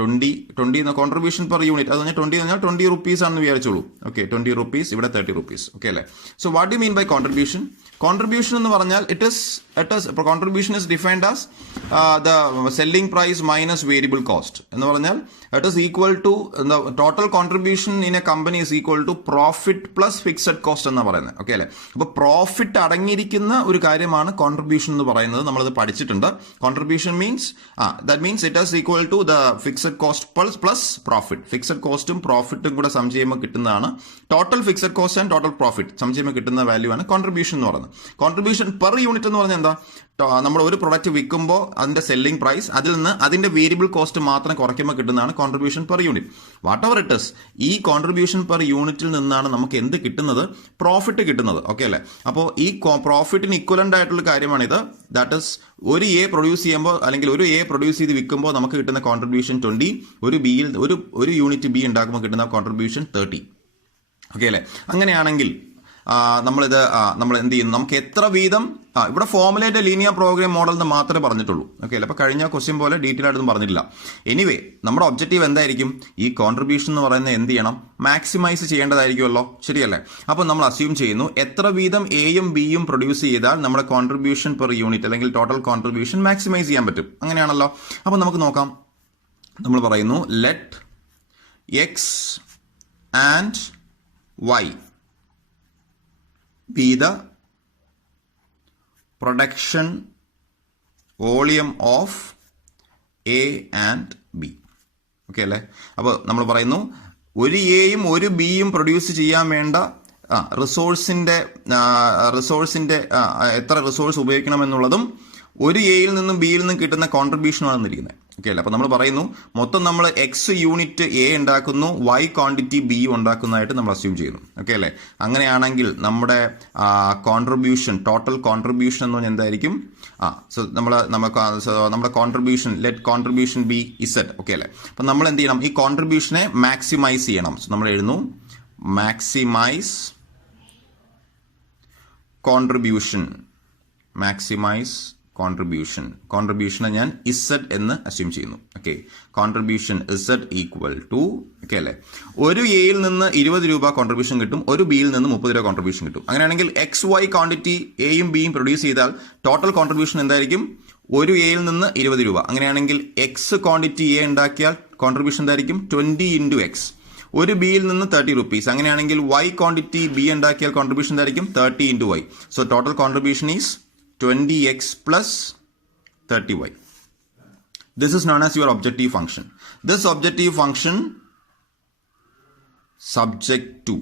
20 എന്ന കോൺട്രിബ്യൂഷൻ പെർ യൂണിറ്റ്. അത് പറഞ്ഞാൽ 20 എന്ന് പറഞ്ഞാൽ 20 റുപ്പീസ് ആണെന്ന് വിചാരിച്ചോളൂ. ഓക്കെ, 20 റുപ്പീസ്, ഇവിടെ 30 റുപ്പീസ്. ഓക്കെ അല്ലേ? So what do mean by contribution? Contribution എന്ന് പറഞ്ഞാൽ it is contribution is defined as the selling price minus variable cost എന്ന് പറഞ്ഞാൽ it is equal to total contribution in a company is equal to profit plus fixed cost എന്ന് പറയുന്നത്. Okay അല്ലേ? അപ്പോൾ profit അടങ്ങിയിരിക്കുന്ന ഒരു കാര്യമാണ് കോൺട്രിബ്യൂഷൻ എന്ന് പറയുന്നത്. നമ്മളത് പഠിച്ചിട്ടുണ്ട്. Contribution means that means it is equal to the fixed cost plus profit. Fixed കോസ്റ്റും പ്രോഫിറ്റും കൂടെ സം ചെയ്യുമ്പോൾ കിട്ടുന്നതാണ് total fixed cost and total profit sum ചെയ്യുമ്പോൾ കിട്ടുന്ന വാല്യൂ ആണ് കോൺട്രിബ്യൂഷൻ എന്ന് പറയുന്നത്. കോൺട്രിബ്യൂഷൻ പെർ യൂണിറ്റ് എന്ന് പറഞ്ഞാൽ എന്താ? നമ്മൾ ഒരു പ്രൊഡക്റ്റ് വിൽക്കുമ്പോൾ അതിന്റെ സെല്ലിംഗ് പ്രൈസ്, അതിൽ നിന്ന് അതിന്റെ വേരിയബിൾ കോസ്റ്റ് മാത്രം കുറയ്ക്കുമ്പോൾ കിട്ടുന്നതാണ് contribution per unit. What ever it is, ഈ കോൺട്രിബ്യൂഷൻ പെർ യൂണിറ്റിൽ നിന്നാണ് നമുക്ക് എന്ത് കിട്ടുന്നത്? പ്രോഫിറ്റ് കിട്ടുന്നത്. ഓക്കെ അല്ലേ? അപ്പോൾ ഈ പ്രോഫിറ്റിന് ഇക്വലന്റ് ആയിട്ടുള്ള കാര്യമാണിത്. ദാറ്റ് ഇസ് ഒരു എ പ്രൊഡ്യൂസ് ചെയ്യുമ്പോൾ അല്ലെങ്കിൽ ഒരു എ പ്രൊഡ്യൂസ് ചെയ്ത് വിൽക്കുമ്പോൾ നമുക്ക് കിട്ടുന്ന കോൺട്രിബ്യൂഷൻ 20, ഒരു യൂണിറ്റ് ബി ഉണ്ടാക്കുമ്പോൾ കിട്ടുന്ന കോൺട്രിബ്യൂഷൻ 30. ഓക്കെ അല്ലേ? അങ്ങനെയാണെങ്കിൽ നമ്മൾ എന്ത് ചെയ്യുന്നു? നമുക്ക് എത്ര വീതം ഇവിടെ ഫോർമുലേറ്റ് ലീനിയർ പ്രോഗ്രാം മോഡൽ എന്ന് മാത്രമേ പറഞ്ഞിട്ടുള്ളൂ. ഓക്കെ അല്ലേ? അപ്പോൾ കഴിഞ്ഞ ക്വസ്റ്റ്യൻ പോലെ ഡീറ്റെയിൽ ആയിട്ടൊന്നും പറഞ്ഞിട്ടില്ല. എനിവേ നമ്മുടെ ഒബ്ജക്റ്റീവ് എന്തായിരിക്കും? ഈ കോൺട്രിബ്യൂഷൻ എന്ന് പറയുന്നത് എന്ത് ചെയ്യണം? മാക്സിമൈസ് ചെയ്യേണ്ടതായിരിക്കുമല്ലോ, ശരിയല്ലേ? അപ്പോൾ നമ്മൾ അസ്യൂം ചെയ്യുന്നു എത്ര വീതം എയും ബിയും പ്രൊഡ്യൂസ് ചെയ്താൽ നമ്മുടെ കോൺട്രിബ്യൂഷൻ പെർ യൂണിറ്റ് അല്ലെങ്കിൽ ടോട്ടൽ കോൺട്രിബ്യൂഷൻ മാക്സിമൈസ് ചെയ്യാൻ പറ്റും. അങ്ങനെയാണല്ലോ. അപ്പോൾ നമുക്ക് നോക്കാം. നമ്മൾ പറയുന്നു let X and Y be the production volume of A and B. Okay അല്ലേ? അപ്പോൾ നമ്മൾ പറയുന്നു ഒരു എയും ഒരു ബിയും പ്രൊഡ്യൂസ് ചെയ്യാൻ വേണ്ട റിസോഴ്സിന്റെ എത്ര റിസോഴ്സ് ഉപയോഗിക്കണം എന്നുള്ളതും ഒരു എയിൽ നിന്നും ബിയിൽ നിന്നും കിട്ടുന്ന കോൺട്രിബ്യൂഷനാണ് തന്നിരിക്കുന്നത്. ഓക്കെ അല്ലേ? അപ്പോൾ നമ്മൾ പറയുന്നു മൊത്തം നമ്മൾ എക്സ് യൂണിറ്റ് എ ഉണ്ടാക്കുന്നു, വൈ ക്വാണ്ടിറ്റി ബി ഉണ്ടാക്കുന്നതായിട്ട് നമ്മൾ അസ്യൂം ചെയ്യുന്നു. ഓക്കെ അല്ലേ? അങ്ങനെയാണെങ്കിൽ നമ്മുടെ കോൺട്രിബ്യൂഷൻ ടോട്ടൽ കോൺട്രിബ്യൂഷൻ എന്ന് പറഞ്ഞാൽ എന്തായിരിക്കും? സോ നമ്മുടെ contribution let contribution B Z. Okay അല്ലേ? അപ്പം നമ്മൾ എന്ത് ചെയ്യണം? ഈ കോൺട്രിബ്യൂഷനെ മാക്സിമൈസ് ചെയ്യണം. സോ നമ്മൾ എഴുതുന്നു മാക്സിമൈസ് കോൺട്രിബ്യൂഷനെ ഞാൻ ഇസഡ് എന്ന് അസ്യൂം ചെയ്യുന്നു. Okay, contribution Z equal to, okay അല്ലേ, ഒരു എയിൽ നിന്ന് 20 രൂപ കോൺട്രിബ്യൂഷൻ കിട്ടും, ഒരു ബിയിൽ നിന്ന് 30 രൂപ കോൺട്രിബ്യൂഷൻ കിട്ടും. അങ്ങനെയാണെങ്കിൽ എക്സ് വൈ ക്വാണ്ടിറ്റി എയും ബിയും പ്രൊഡ്യൂസ് ചെയ്താൽ ടോട്ടൽ കോൺട്രിബ്യൂഷൻ എന്തായിരിക്കും? ഒരു എയിൽ നിന്ന് 20 രൂപ. അങ്ങനെയാണെങ്കിൽ എക്സ് ക്വാണ്ടിറ്റി എ ഉണ്ടാക്കിയാൽ കോൺട്രിബ്യൂഷൻ എന്തായിരിക്കും? 20 ഇൻറ്റു എക്സ്. ഒരു ബിയിൽ നിന്ന് 30 റുപ്പീസ്. അങ്ങനെയാണെങ്കിൽ വൈ ക്വാണ്ടിറ്റി ബി ഉണ്ടാക്കിയാൽ കോൺട്രിബ്യൂഷൻ എന്തായിരിക്കും? 30 into Y. So total contribution is 20x plus 30y. This is known as your objective function. This objective function subject to,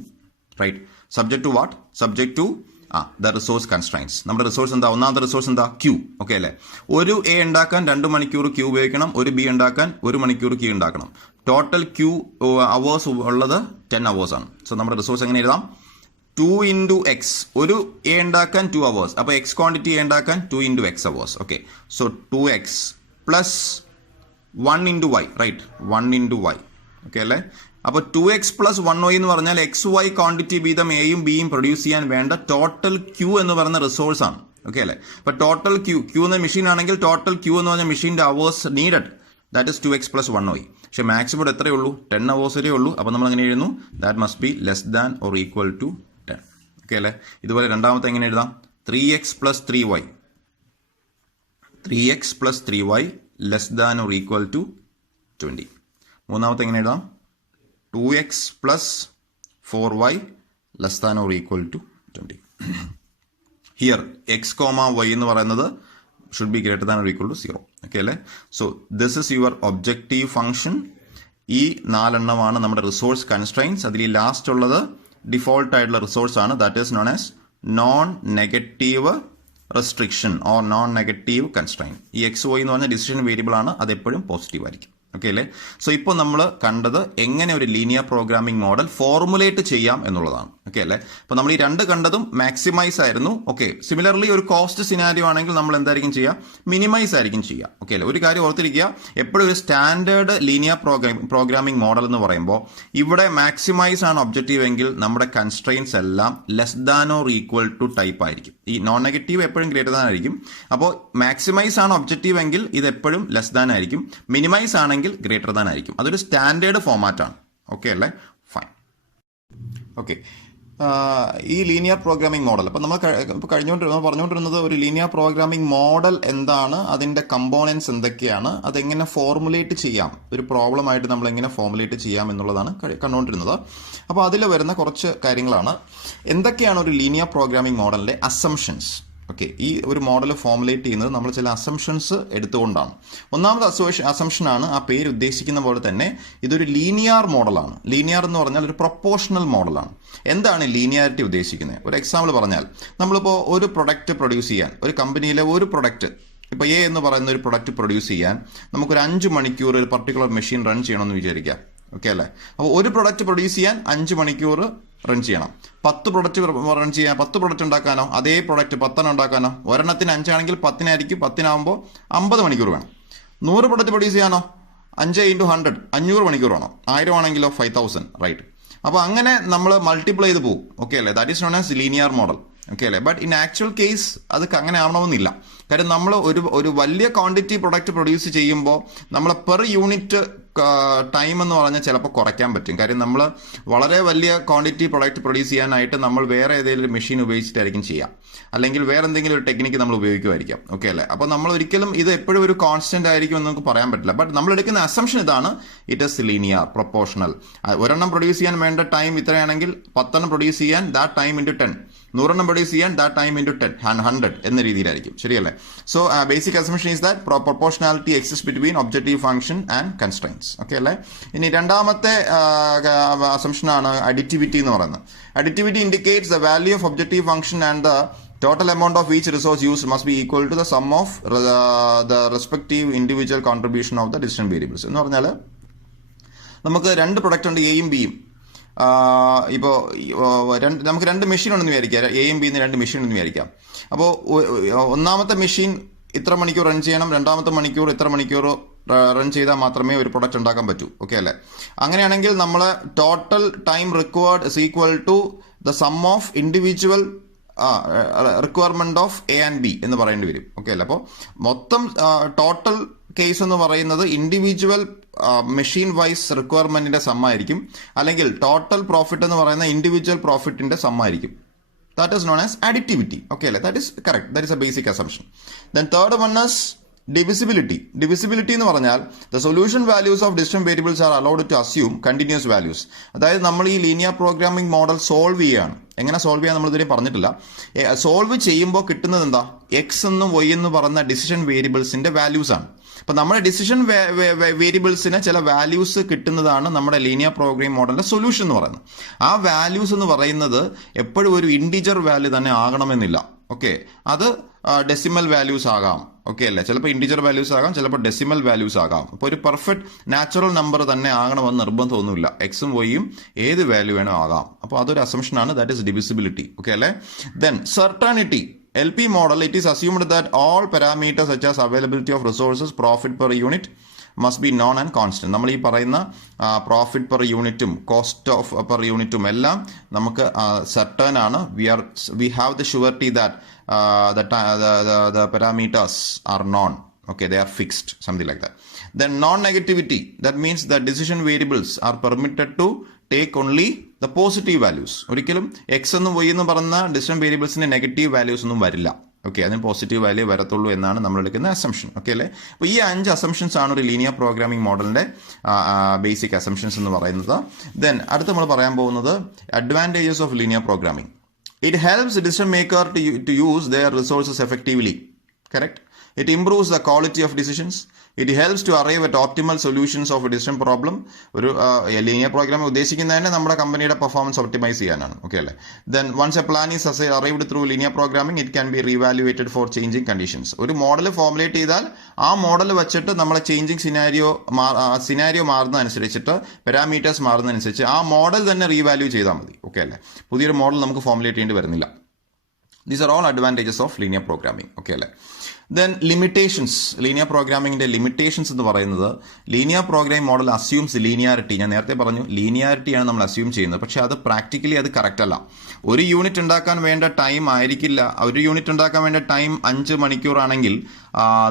right? Subject to what? Subject to the resource constraints. നമ്മുടെ resource എന്താ? ഒന്നാമത്തെ resource എന്താ? Q. Okay അല്ലേ? ഒരു A ഉണ്ടാക്കാൻ 2 മണിക്കൂർ Q ഉപയോഗിക്കണം, ഒരു ബി ഉണ്ടാക്കാൻ 1 മണിക്കൂർ ക്യൂ ഉണ്ടാക്കണം. ടോട്ടൽ ക്യൂ അവേഴ്സ് ഉള്ളത് 10 അവേഴ്സ് ആണ്. സോ നമ്മുടെ റിസോഴ്സ് എങ്ങനെ എഴുതാം? 2 into x. ഒരു എ ഉണ്ടാക്കാൻ 2 അവേഴ്സ്. അപ്പോൾ എക്സ് ക്വാണ്ടിറ്റി എ ഉണ്ടാക്കാൻ 2 into x hours. Okay, so 2x plus 1 into y, right? 1 into y. Okay അല്ലേ? അപ്പോൾ 2x പ്ലസ് 1y എന്ന് പറഞ്ഞാൽ എക്സ് വൈ ക്വാണ്ടിറ്റി വീതം എയും ബിയും പ്രൊഡ്യൂസ് ചെയ്യാൻ വേണ്ട ടോട്ടൽ ക്യൂ എന്ന് പറയുന്ന റിസോഴ്സ് ആണ്. ഓക്കെ അല്ലേ? അപ്പോൾ ടോട്ടൽ ക്യൂ എന്ന മെഷീൻ ആണെങ്കിൽ ടോട്ടൽ ക്യൂ എന്ന് പറഞ്ഞാൽ മെഷീൻ്റെ hours needed, that is 2x plus 1y. പക്ഷേ മാക്സിമം എത്രയേ ഉള്ളൂ? 10 അവേഴ്സ് വരെ ഉള്ളൂ. അപ്പോൾ നമ്മൾ എങ്ങനെ എഴുതുന്നു? That must be less than or equal to 10. Okay അല്ലേ? ഇതുപോലെ രണ്ടാമത്തെ എങ്ങനെ എഴുതാം? 3x plus 3y. 3x plus 3y less than or equal to 20. മൂന്നാമത്തെ എങ്ങനെ എഴുതാം? 2x plus 4y less than or equal to 20. Here x comma y എന്ന് പറയുന്നത് should be greater than or equal to 0. Okay അല്ലേ? So this is your objective function. ഈ 4 എണ്ണമാണ് നമ്മുടെ resource constraints. അതിൽ ഈ ലാസ്റ്റ് ഉള്ളത് ഡിഫോൾട്ട് ആയിട്ടുള്ള റിസോഴ്സ് ആണ്. That is non as non negative restriction or non negative constrain. ഈ എക്സ് വൈ എന്ന് പറഞ്ഞ ഡിസിഷൻ വേരിയബിൾ ആണ്, അത് എപ്പോഴും പോസിറ്റീവ് ആയിരിക്കും. ഓക്കെ അല്ലേ? സോ ഇപ്പോൾ നമ്മൾ കണ്ടത് എങ്ങനെ ഒരു ലീനിയർ പ്രോഗ്രാമിംഗ് മോഡൽ ഫോർമുലേറ്റ് ചെയ്യാം എന്നുള്ളതാണ്. ഓക്കെ അല്ലേ? അപ്പോൾ നമ്മൾ ഈ 2 കണ്ടതും മാക്സിമൈസ് ആയിരുന്നു. ഓക്കെ, സിമിലർലി ഒരു കോസ്റ്റ് സിനാരിയോ ആണെങ്കിൽ നമ്മൾ എന്തായിരിക്കും ചെയ്യുക? മിനിമൈസ് ആയിരിക്കും ചെയ്യുക. ഓക്കെ അല്ലേ? ഒരു കാര്യം ഓർത്തിരിക്കുക, എപ്പോഴും ഒരു സ്റ്റാൻഡേർഡ് ലീനിയർ പ്രോഗ്രാമിംഗ് മോഡൽ എന്ന് പറയുമ്പോൾ ഇവിടെ മാക്സിമൈസ് ആണ് ഒബ്ജക്റ്റീവ് എങ്കിൽ നമ്മുടെ കൺസ്ട്രെയിൻസ് എല്ലാം less than or equal to type ആയിരിക്കും. ഈ നോൺ നെഗറ്റീവ് എപ്പോഴും ഗ്രേറ്റർ ദാൻ ആയിരിക്കും. അപ്പോൾ മാക്സിമൈസ് ആണ് ഒബ്ജക്റ്റീവ് എങ്കിൽ ഇത് എപ്പോഴും ലെസ് ദാൻ ആയിരിക്കും. മിനിമൈസ് ആണെങ്കിൽ ഗ്രേറ്റർ ദാൻ ആയിരിക്കും. അതൊരു സ്റ്റാൻഡേർഡ് ഫോമാറ്റ് ആണ്. ഓക്കെ അല്ലേ? ഫൈൻ. ഓക്കെ, ഈ ലീനിയർ പ്രോഗ്രാമിംഗ് മോഡൽ അപ്പോൾ നമ്മൾ പറഞ്ഞുകൊണ്ടിരുന്നത് ഒരു ലീനിയർ പ്രോഗ്രാമിംഗ് മോഡൽ എന്താണ്, അതിൻ്റെ കമ്പോണൻസ് എന്തൊക്കെയാണ്, അതെങ്ങനെ ഫോർമുലേറ്റ് ചെയ്യാം, ഒരു പ്രോബ്ലം ആയിട്ട് നമ്മൾ എങ്ങനെ ഫോർമുലേറ്റ് ചെയ്യാം എന്നുള്ളതാണ് കണ്ടുകൊണ്ടിരുന്നത്. അപ്പോൾ അതിൽ വരുന്ന കുറച്ച് കാര്യങ്ങളാണ്. എന്തൊക്കെയാണ് ഒരു ലീനിയർ പ്രോഗ്രാമിംഗ് മോഡലിൻ്റെ അസംഷൻസ്? ഓക്കെ, ഈ ഒരു മോഡൽ ഫോർമുലേറ്റ് ചെയ്യുന്നത് നമ്മൾ ചില അസംഷൻസ് എടുത്തുകൊണ്ടാണ്. ഒന്നാമത് അസംഷനാണ് ആ പേര് ഉദ്ദേശിക്കുന്ന പോലെ തന്നെ ഇതൊരു ലീനിയർ മോഡലാണ്. ലീനിയർ എന്ന് പറഞ്ഞാൽ ഒരു പ്രൊപ്പോർഷണൽ മോഡലാണ്. എന്താണ് ലീനിയാരിറ്റി ഉദ്ദേശിക്കുന്നത്? ഒരു എക്സാമ്പിൾ പറഞ്ഞാൽ നമ്മളിപ്പോൾ ഒരു പ്രൊഡക്റ്റ് പ്രൊഡ്യൂസ് ചെയ്യാൻ, ഒരു കമ്പനിയിലെ ഒരു പ്രൊഡക്റ്റ്, ഇപ്പോൾ എ എന്ന് പറയുന്ന ഒരു പ്രൊഡക്റ്റ് പ്രൊഡ്യൂസ് ചെയ്യാൻ നമുക്കൊരു 5 മണിക്കൂർ ഒരു പർട്ടിക്കുലർ മെഷീൻ റൺ ചെയ്യണമെന്ന് വിചാരിക്കാം. ഓക്കെ അല്ലേ? അപ്പോൾ ഒരു പ്രൊഡക്റ്റ് പ്രൊഡ്യൂസ് ചെയ്യാൻ 5 മണിക്കൂർ റൺ ചെയ്യണം. 10 പ്രൊഡക്റ്റ് റൺ ചെയ്യാൻ 10 പ്രൊഡക്റ്റ് ഉണ്ടാക്കാനോ അതേ പ്രൊഡക്റ്റ് 10 ഉണ്ടാക്കാനോ ഒരെണ്ണത്തിന് 5 ആണെങ്കിൽ 10 ആയിരിക്കും. 10 ആകുമ്പോൾ 50 മണിക്കൂർ വേണം. 100 പ്രൊഡക്റ്റ് പ്രൊഡ്യൂസ് ചെയ്യാനോ 5 into 100 500 മണിക്കൂർ വേണം. 1000 ആണെങ്കിലോ 5000, റൈറ്റ്? അപ്പോൾ അങ്ങനെ നമ്മൾ മൾട്ടിപ്ലൈ ചെയ്ത് പോകും. ഓക്കെ അല്ലേ? That is non as linear model. Okay അല്ലേ? ബട്ട് ഇൻ ആക്ച്വൽ കേസ് അത് അങ്ങനെ ആവണമെന്നില്ല. കാര്യം നമ്മൾ ഒരു വലിയ ക്വാണ്ടിറ്റി പ്രൊഡക്റ്റ് പ്രൊഡ്യൂസ് ചെയ്യുമ്പോൾ നമ്മൾ പെർ യൂണിറ്റ് ടൈം എന്ന് പറഞ്ഞാൽ ചിലപ്പോൾ കുറയ്ക്കാൻ പറ്റും. കാര്യം നമ്മൾ വളരെ വലിയ ക്വാണ്ടിറ്റി പ്രൊഡക്റ്റ് പ്രൊഡ്യൂസ് ചെയ്യാനായിട്ട് നമ്മൾ വേറെ ഏതെങ്കിലും മെഷീൻ ഉപയോഗിച്ചിട്ടായിരിക്കും ചെയ്യുക, അല്ലെങ്കിൽ വേറെ എന്തെങ്കിലും ഒരു ടെക്നിക്ക് നമ്മൾ ഉപയോഗിക്കുമായിരിക്കാം. ഓക്കെ അല്ലേ? അപ്പോൾ നമ്മൾ ഒരിക്കലും ഇത് എപ്പോഴും ഒരു കോൺസ്റ്റന്റ് ആയിരിക്കും എന്ന് നമുക്ക് പറയാൻ പറ്റില്ല. ബട്ട് നമ്മൾ എടുക്കുന്ന അസംഷൻ ഇതാണ്, ഇറ്റ് ഈസ് ലീനിയർ പ്രൊപ്പോർഷണൽ. ഒരെണ്ണം പ്രൊഡ്യൂസ് ചെയ്യാൻ വേണ്ട ടൈം ഇത്രയാണെങ്കിൽ 10 എണ്ണം പ്രൊഡ്യൂസ് ചെയ്യാൻ ദാറ്റ് ടൈം ഇൻറ്റു 10, 100 എണ്ണം പ്രൊഡ്യൂസ് ചെയ്യാൻ ദാറ്റ് ടൈം ഇൻറ്റു 10, 100 എന്ന രീതിയിലായിരിക്കും. ശരിയല്ലേ? So basic assumption is that proportionality exist between objective function and constraints. Okay അല്ലേ? ഇനി രണ്ടാമത്തെ അസംഷനാണ് അഡിറ്റിവിറ്റി എന്ന് പറയുന്നത്. Additivity indicates the value of objective function and the total amount of each resource used must be equal to the sum of the respective individual contribution of the decision variables. എന്ന് പറഞ്ഞാൽ നമുക്ക് 2 product ഉണ്ട്, എയും ബിയും. ഇപ്പോൾ നമുക്ക് 2 machine ഉണ്ടെന്ന് വിചാരിക്കാം, എയും ബിന്ന് 2 മെഷീൻ ഉണ്ടെന്ന് വിചാരിക്കാം. അപ്പോൾ ഒന്നാമത്തെ മെഷീൻ ഇത്ര മണിക്കൂർ റൺ ചെയ്യണം, രണ്ടാമത്തെ മണിക്കൂർ ഇത്ര മണിക്കൂർ റൺ ചെയ്താൽ മാത്രമേ ഒരു പ്രൊഡക്റ്റ് ഉണ്ടാക്കാൻ പറ്റൂ. ഓക്കെ അല്ലേ? അങ്ങനെയാണെങ്കിൽ നമ്മൾ total time required is equal to the sum of individual requirement of A and B എന്ന് പറയേണ്ടി വരും. ഓക്കെ അല്ലേ? അപ്പോൾ മൊത്തം ടോട്ടൽ കേസ് എന്ന് പറയുന്നത് ഇൻഡിവിജ്വൽ മെഷീൻ വൈസ് റിക്വയർമെന്റിന്റെ സമ്മായിരിക്കും, അല്ലെങ്കിൽ ടോട്ടൽ പ്രോഫിറ്റ് എന്ന് പറയുന്ന ഇൻഡിവിജ്വൽ പ്രോഫിറ്റിന്റെ സമ്മായിരിക്കും. That is non as additivity. Okay അല്ലേ? That is correct. That is a basic assumption. Then third one is divisibility. Divisibility എന്ന് പറഞ്ഞാൽ the solution values of distant variables are allowed to assume continuous values. അതായത് നമ്മൾ ഈ linear programming model solve ചെയ്യുകയാണ്. എങ്ങനെ solve ചെയ്യാൻ നമ്മൾ ഇതുവരെ പറഞ്ഞിട്ടില്ല. സോൾവ് ചെയ്യുമ്പോൾ കിട്ടുന്നത് എന്താ, എക്സ് എന്നും വൈ എന്ന് പറയുന്ന ഡിസിഷൻ വേരിയബിൾസിന്റെ വാല്യൂസ് ആണ്. അപ്പൊ നമ്മുടെ ഡിസിഷൻ വേരിയബിൾസിന് ചില വാല്യൂസ് കിട്ടുന്നതാണ് നമ്മുടെ ലീനിയർ പ്രോഗ്രാമിംഗ് മോഡലിന്റെ സൊല്യൂഷൻ എന്ന് പറയുന്നത്. ആ വാല്യൂസ് എന്ന് പറയുന്നത് എപ്പോഴും ഒരു ഇൻഡിജർ വാല്യൂ തന്നെ ആകണമെന്നില്ല. ഓക്കെ, അത് ഡെസിമൽ വാല്യൂസ് ആകാം. ഓക്കെ അല്ലേ, ചിലപ്പോൾ ഇൻഡിജർ വാല്യൂസ് ആകാം, ചിലപ്പോൾ ഡെസിമൽ വാല്യൂസ് ആകാം. അപ്പോൾ ഒരു പെർഫെക്റ്റ് നാച്ചുറൽ നമ്പർ തന്നെ ആകണമെന്ന് നിർബന്ധമൊന്നുമില്ല. എക്സും വൈയും ഏത് വാല്യൂ വേണോ ആകാം. അപ്പോൾ അതൊരു അസംഷൻ ആണ്, ദാറ്റ് ഇസ് ഡിവിസിബിലിറ്റി. ഓക്കെ അല്ലേ. Then certainty. LP model, it is assumed that all parameters such as availability of resources, profit per unit must be known and constant. നമ്മൾ ഈ പറയുന്ന പ്രോഫിറ്റ് പെർ യൂണിറ്റും കോസ്റ്റ് ഓഫ് പെർ യൂണിറ്റും എല്ലാം നമുക്ക് certain ആണ്. We have the surety that the parameters are known. Okay, they are fixed, something like that. Then non-negativity, that means the decision variables are permitted to take only the positive values. ഒരിക്കലും X എന്നും Y എന്ന് പറഞ്ഞ decision വേരിയബിൾസിന് negative values ഒന്നും വരില്ല. Okay, അതിന് positive value വരത്തുള്ളൂ എന്നാണ് നമ്മൾ എടുക്കുന്ന അസംഷൻ. ഓക്കെ അല്ലേ. അപ്പോൾ ഈ 5 അസംഷൻസ് ആണ് ഒരു ലീനിയർ പ്രോഗ്രാമിംഗ് മോഡലിന്റെ ബേസിക് അസംഷൻസ് എന്ന് പറയുന്നത്. ദെൻ അടുത്ത് നമ്മൾ പറയാൻ പോകുന്നത് advantages of linear programming. It helps decision maker to use their resources effectively. Correct? It improves the quality of decisions. It helps to arrive at optimal solutions of a decision problem. ഒരു linear programming ഉദ്ദേശിക്കുന്നത് നമ്മുടെ കമ്പനിയുടെ performance optimise ചെയ്യാനാണ്. Okay അല്ലേ. Then once a plan is arrived through linear programming, it can be reevaluated for changing conditions. ഒരു model formulate ചെയ്താൽ ആ model വെച്ചിട്ട് നമ്മളെ ചേഞ്ചിങ് സിനാരിയോ മാറുന്നതനുസരിച്ചിട്ട്, പാരാമീറ്റേഴ്സ് മാറുന്നതനുസരിച്ച് ആ മോഡൽ തന്നെ റീവാല്യൂ ചെയ്താൽ മതി. ഓക്കെ അല്ലേ. പുതിയൊരു മോഡൽ നമുക്ക് ഫോർമുലേറ്റ് ചെയ്യേണ്ടി വരുന്നില്ല. These are all advantages of linear programming. Okay അല്ലേ. Then limitations. ലീനിയർ പ്രോഗ്രാമിംഗിന്റെ ലിമിറ്റേഷൻസ് എന്ന് പറയുന്നത്, linear programming model assumes linearity. ഞാൻ നേരത്തെ പറഞ്ഞു ലീനിയാരിറ്റിയാണ് നമ്മൾ അസ്യൂം ചെയ്യുന്നത്, പക്ഷെ അത് പ്രാക്ടിക്കലി അത് കറക്റ്റ് അല്ല. ഒരു യൂണിറ്റ് ഉണ്ടാക്കാൻ വേണ്ട ടൈം ആയിരിക്കില്ല. ഒരു യൂണിറ്റ് ഉണ്ടാക്കാൻ വേണ്ട ടൈം 5 മണിക്കൂറാണെങ്കിൽ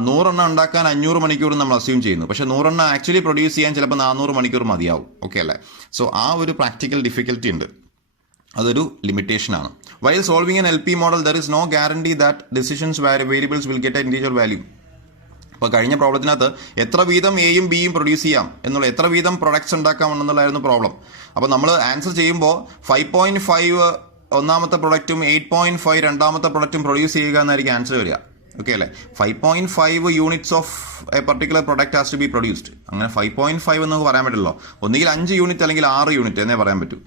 100 എണ്ണം ഉണ്ടാക്കാൻ 500 മണിക്കൂർ നമ്മൾ അസ്യൂം ചെയ്യുന്നു. പക്ഷെ 100 എണ്ണം ആക്ച്വലി പ്രൊഡ്യൂസ് ചെയ്യാൻ ചിലപ്പോൾ 400 മണിക്കൂർ മതിയാവും. ഓക്കെ അല്ലേ. സോ ആ ഒരു പ്രാക്ടിക്കൽ ഡിഫിക്കൽറ്റി ഉണ്ട്, അതൊരു ലിമിറ്റേഷൻ ആണ്. While solving an LP model there is no guarantee that decisions variables will get a individual value. അപ്പോൾ കഴിഞ്ഞ പ്രോബ്ലത്തിനകത്ത് എത്ര വീതം എയും ബിയും പ്രൊഡ്യൂസ് ചെയ്യാം എന്നുള്ള, എത്ര വീതം പ്രൊഡക്ട്സ് ഉണ്ടാക്കാം എന്നുള്ളതായിരുന്നു പ്രോബ്ലം. അപ്പോൾ നമ്മൾ ആൻസർ ചെയ്യുമ്പോൾ 5.5 ഒന്നാമത്തെ പ്രൊഡക്റ്റും 8.5 രണ്ടാമത്തെ പ്രൊഡക്റ്റും പ്രൊഡ്യൂസ് ചെയ്യുക എന്നായിരിക്കും ആൻസർ വരിക. ഓക്കെ അല്ലേ. 5.5 units of a particular product has to be produced. അങ്ങനെ 5.5 എന്ന് നമുക്ക് പറയാൻ പറ്റില്ലല്ലോ. ഒന്നുകിൽ 5 യൂണിറ്റ് അല്ലെങ്കിൽ 6 യൂണിറ്റ് എന്നേ പറയാൻ പറ്റൂ.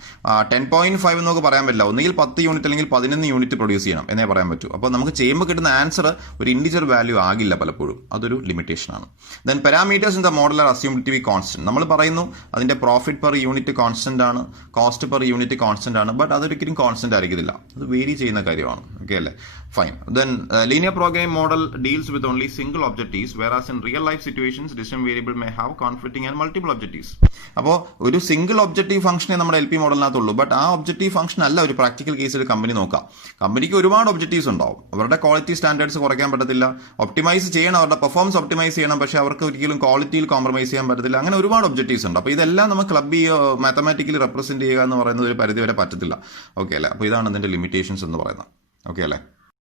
10.5 എന്ന് നമുക്ക് പറയാൻ പറ്റില്ല. ഒന്നുകിൽ 10 യൂണിറ്റ് അല്ലെങ്കിൽ 11 യൂണിറ്റ് പ്രൊഡ്യൂസ് ചെയ്യണം എന്നേ പറയാൻ പറ്റൂ. അപ്പോൾ നമുക്ക് ചെയ്യുമ്പോൾ കിട്ടുന്ന ആൻസർ ഒരു ഇൻഡിജർ വാല്യൂ ആകില്ല പലപ്പോഴും. അതൊരു ലിമിറ്റേഷൻ ആണ്. Then parameters in the model are assumed to be constant. നമ്മൾ പറയുന്നു അതിന്റെ പ്രോഫിറ്റ് പെർ യൂണിറ്റ് കോൺസ്റ്റന്റ് ആണ്, കോസ്റ്റ് പെർ യൂണിറ്റ് കോൺസ്റ്റന്റ് ആണ്. ബട്ട് അതൊരിക്കലും കോൺസ്റ്റന്റ് ആയിരിക്കില്ല, അത് വേരി ചെയ്യുന്ന കാര്യമാണ്. ഓക്കെ അല്ലേ. Fine. Then linear programming model deals with only single objectives, whereas in real life situations decision variable may have conflicting and multiple objectives. അപ്പോൾ ഒരു single objective ഫംഗ്ഷനെ നമ്മുടെ LP മോഡലിനകത്തുള്ളൂ. ബട്ട് ആ ഒബ്ജക്റ്റീവ് ഫംഗ്ഷൻ അല്ല ഒരു പ്രാക്ടിക്കൽ കേസിൽ company നോക്കാം. കമ്പനിക്ക് ഒരുപാട് ഒബ്ജക്റ്റീവ്സ് ഉണ്ടാവും. അവരുടെ ക്വാളിറ്റി സ്റ്റാൻഡേർഡ്സ് കുറയ്ക്കാൻ പറ്റത്തില്ല, ഒപ്റ്റിമൈസ് ചെയ്യണം, അവരുടെ പെർഫോമൻസ് ഒപ്റ്റിമൈസ് ചെയ്യണം, പക്ഷേ അവർക്ക് ഒരിക്കലും ക്വാളിറ്റിയിൽ കോംപ്രമൈസ് ചെയ്യാൻ പറ്റത്തില്ല. അങ്ങനെ ഒരുപാട് ഒബ്ജക്റ്റീവ്സ് ഉണ്ട്. അപ്പോൾ ഇതെല്ലാം നമുക്ക് ക്ലബ് ചെയ്യുക, മാത്തമാറ്റിക്കലി റെപ്രസെന്റ് ചെയ്യുക എന്ന് പറയുന്നത് ഒരു പരിധി വരെ പറ്റത്തില്ല. ഓക്കെ അല്ലേ. അപ്പോൾ ഇതാണ് ഇതിന്റെ ലിമിറ്റേഷൻസ് എന്ന് പറയുന്നത്. ഓക്കെ അല്ലേ.